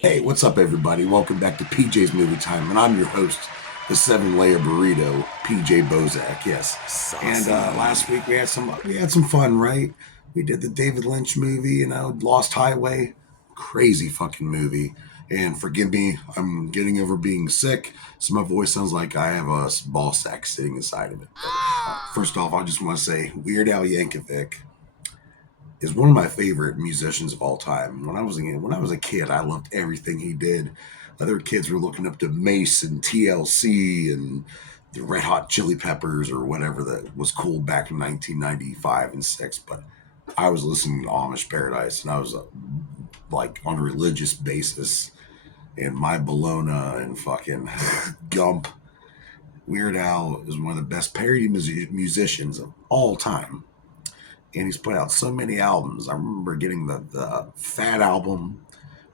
Hey, what's up, everybody? Welcome back to PJ's Movie Time, and I'm your host, the seven-layer burrito, PJ Bozak. Yes, and last week we had some fun, right? We did the David Lynch movie, Lost Highway, crazy fucking movie. And forgive me, I'm getting over being sick, so my voice sounds like I have a ball sack sitting inside of it. But first off, I just want to say Weird Al Yankovic is one of my favorite musicians of all time. When I was a kid, I loved everything he did. Other kids were looking up to Mace and TLC and the Red Hot Chili Peppers or whatever that was cool back in 1995 and six. But I was listening to Amish Paradise, and I was like on a religious basis. And My Bologna and fucking Gump. Weird Al is one of the best parody musicians of all time, and he's put out so many albums. I remember getting the Fat album,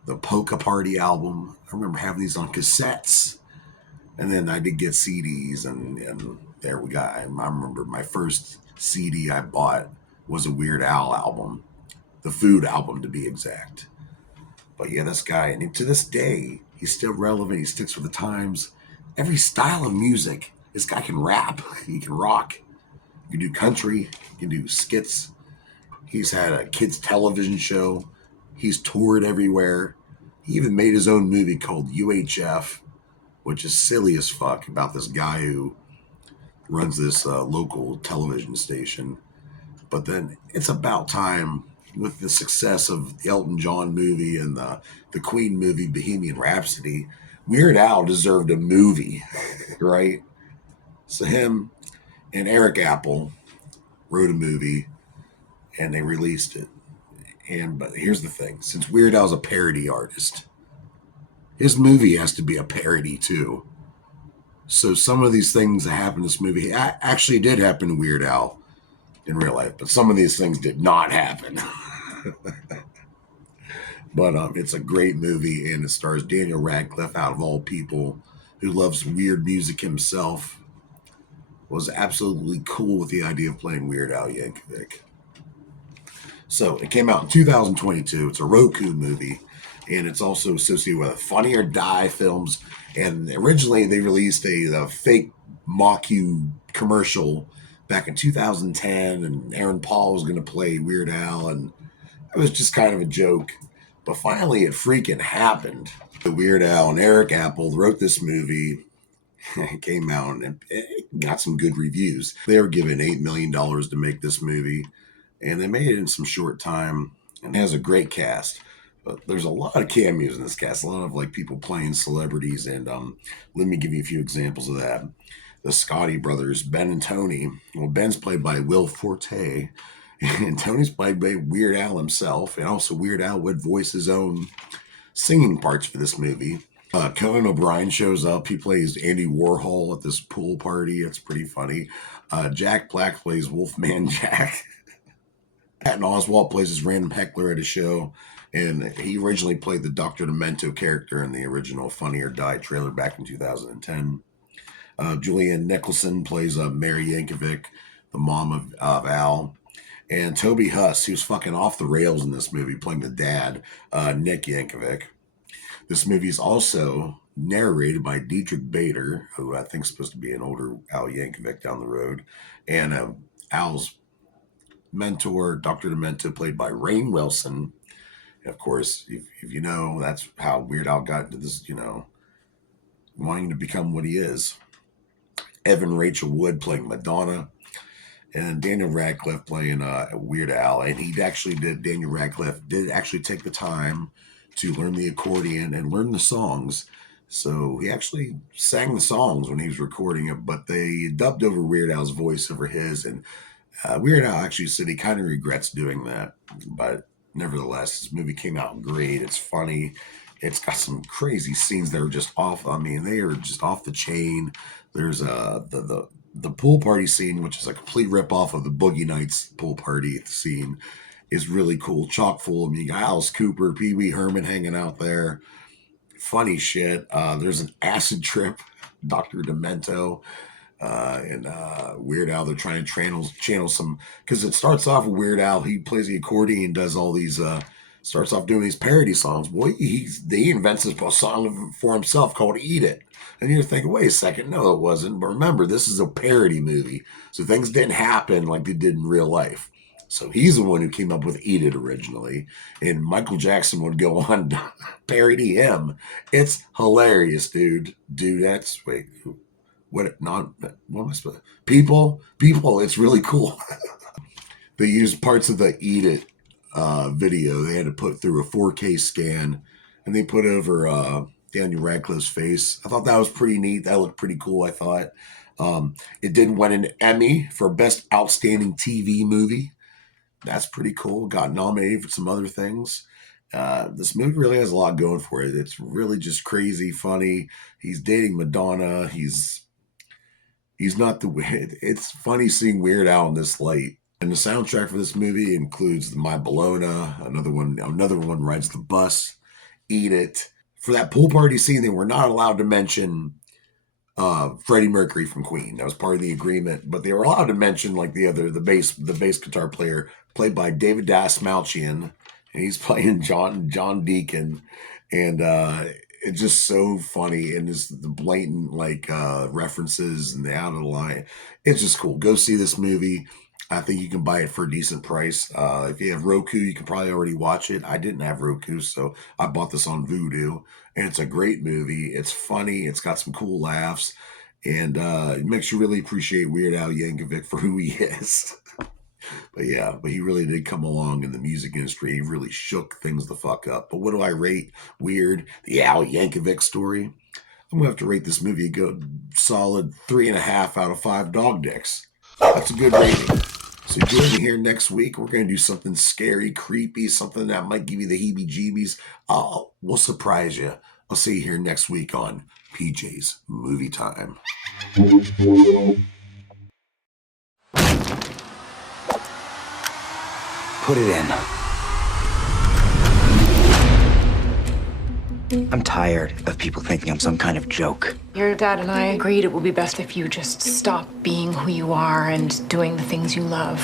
the Polka Party album. I remember having these on cassettes, and then I did get CDs, and there we go. I remember my first CD I bought was a Weird Al album, the Food album to be exact. But yeah, this guy, and to this day, he's still relevant. He sticks with the times. Every style of music, this guy can rap, he can rock, he can do country, he can do skits. He's had a kids' television show. He's toured everywhere. He even made his own movie called UHF, which is silly as fuck, about this guy who runs this local television station. But then it's about time, with the success of the Elton John movie and the Queen movie Bohemian Rhapsody. Weird Al deserved a movie, right? So him and Eric Apple wrote a movie, and they released it. And but here's the thing: since Weird Al's a parody artist, his movie has to be a parody too. So some of these things that happen in this movie actually did happen to Weird Al in real life, but some of these things did not happen. But it's a great movie, and it stars Daniel Radcliffe, out of all people, who loves weird music himself. Was absolutely cool with the idea of playing Weird Al Yankovic. So it came out in 2022. It's a Roku movie, and it's also associated with Funny or Die films. And originally, they released a fake mock you commercial back in 2010, and Aaron Paul was going to play Weird Al, and it was just kind of a joke. But finally, it freaking happened. The Weird Al and Eric Apple wrote this movie. It came out and it got some good reviews. They were given $8 million to make this movie, and they made it in some short time, and it has a great cast. But there's a lot of cameos in this cast, a lot of like people playing celebrities, and let me give you a few examples of that. The Scotty brothers, Ben and Tony. Well, Ben's played by Will Forte, and Tony's played by Weird Al himself, and also Weird Al would voice his own singing parts for this movie. Conan O'Brien shows up. He plays Andy Warhol at this pool party. It's pretty funny. Jack Black plays Wolfman Jack. Patton Oswalt plays his random heckler at a show, and he originally played the Dr. Demento character in the original Funny or Die trailer back in 2010. Julianne Nicholson plays Mary Yankovic, the mom of Al. And Toby Huss, who's fucking off the rails in this movie, playing the dad, Nick Yankovic. This movie is also narrated by Dietrich Bader, who I think is supposed to be an older Al Yankovic down the road, and Al's mentor, Dr. Demento, played by Rainn Wilson. And of course, if you know, that's how Weird Al got into this, wanting to become what he is. Evan Rachel Wood playing Madonna, and Daniel Radcliffe playing Weird Al. And Daniel Radcliffe did actually take the time to learn the accordion and learn the songs. So he actually sang the songs when he was recording it, but they dubbed over Weird Al's voice over his. And Weird Al actually said he kind of regrets doing that. But nevertheless, this movie came out great. It's funny. It's got some crazy scenes that are just off. I mean, they are just off the chain. There's the pool party scene, which is a complete ripoff of the Boogie Nights pool party scene, is really cool. Chock full. I mean, you got Alice Cooper, Pee Wee Herman hanging out there. Funny shit. There's an acid trip, Dr. Demento, and Weird Al. They're trying to channel some, because it starts off with Weird Al. He plays the accordion and does all these Starts off doing these parody songs. Boy, he invents a song for himself called Eat It. And you're thinking, wait a second, no, it wasn't. But remember, this is a parody movie. So things didn't happen like they did in real life. So he's the one who came up with Eat It originally. And Michael Jackson would go on to parody him. It's hilarious, dude. Dude, that's, wait, what am I supposed to? People, it's really cool. They used parts of the Eat It video. They had to put through a 4K scan, and they put over Daniel Radcliffe's face. I thought that was pretty neat. That looked pretty cool, I thought. It did win an Emmy for Best Outstanding TV Movie. That's pretty cool. Got nominated for some other things. This movie really has a lot going for it. It's really just crazy, funny. He's dating Madonna. He's not the... It's funny seeing Weird Al in this light. And the soundtrack for this movie includes My Bologna, another one Rides the Bus, Eat It. For that pool party scene, they were not allowed to mention Freddie Mercury from Queen. That was part of the agreement, but they were allowed to mention like the bass guitar player played by David Dastmalchian, and he's playing John Deacon, and it's just so funny, and just the blatant like references and the out of the line. It's just cool. Go see this movie. I think you can buy it for a decent price. If you have Roku, you can probably already watch it. I didn't have Roku, so I bought this on Vudu. And it's a great movie. It's funny. It's got some cool laughs. And it makes you really appreciate Weird Al Yankovic for who he is. But he really did come along in the music industry. He really shook things the fuck up. But what do I rate Weird, the Al Yankovic story? I'm going to have to rate this movie a good solid 3.5 out of 5 dog dicks. That's a good rating. So join me here next week. We're going to do something scary, creepy, something that might give you the heebie-jeebies. We'll surprise you. I'll see you here next week on PJ's Movie Time. Put it in. I'm tired of people thinking I'm some kind of joke. Your dad and I agreed it would be best if you just stop being who you are and doing the things you love.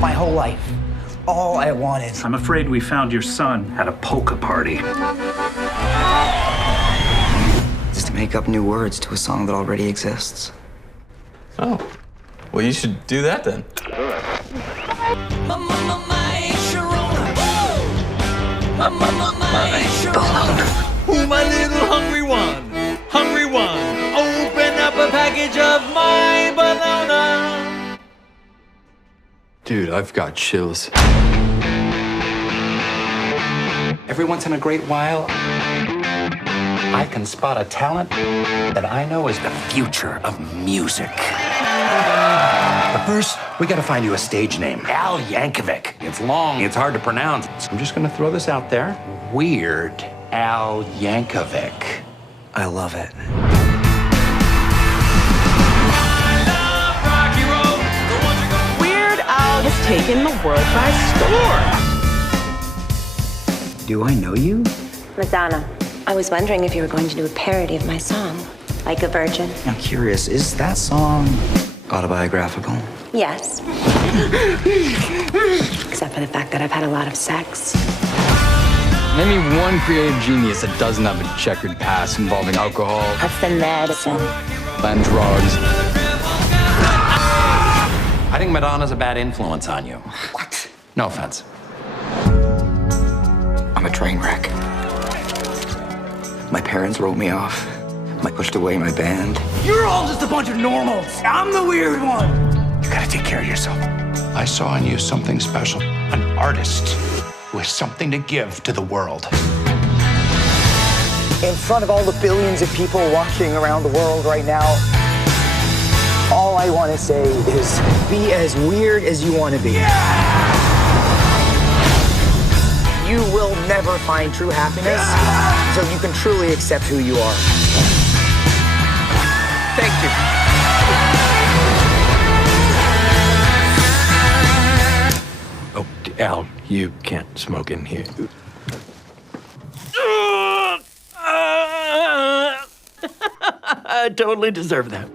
My whole life, all I wanted. I'm afraid we found your son at a polka party. Is to make up new words to a song that already exists. Oh, well, you should do that then. Ooh, my little hungry one, open up a package of my bologna. Dude, I've got chills. Every once in a great while, I can spot a talent that I know is the future of music. But first, we gotta find you a stage name. Al Yankovic. It's long, it's hard to pronounce. So I'm just gonna throw this out there. Weird Al Yankovic. I love it. Weird Al has taken the world by storm. Do I know you? Madonna, I was wondering if you were going to do a parody of my song, Like a Virgin. I'm curious, is that song autobiographical? Yes. Except for the fact that I've had a lot of sex. Name me one creative genius that doesn't have a checkered past involving alcohol That's the medicine. and drugs. I think Madonna's a bad influence on you. What? No offense. I'm a train wreck. My parents wrote me off. I pushed away my band. You're all just a bunch of normals. I'm the weird one. You gotta take care of yourself. I saw in you something special, an artist who has something to give to the world. In front of all the billions of people watching around the world right now, all I want to say is be as weird as you want to be. You will never find true happiness, so you can truly accept who you are. Thank you. Oh, Al, you can't smoke in here. I totally deserve that.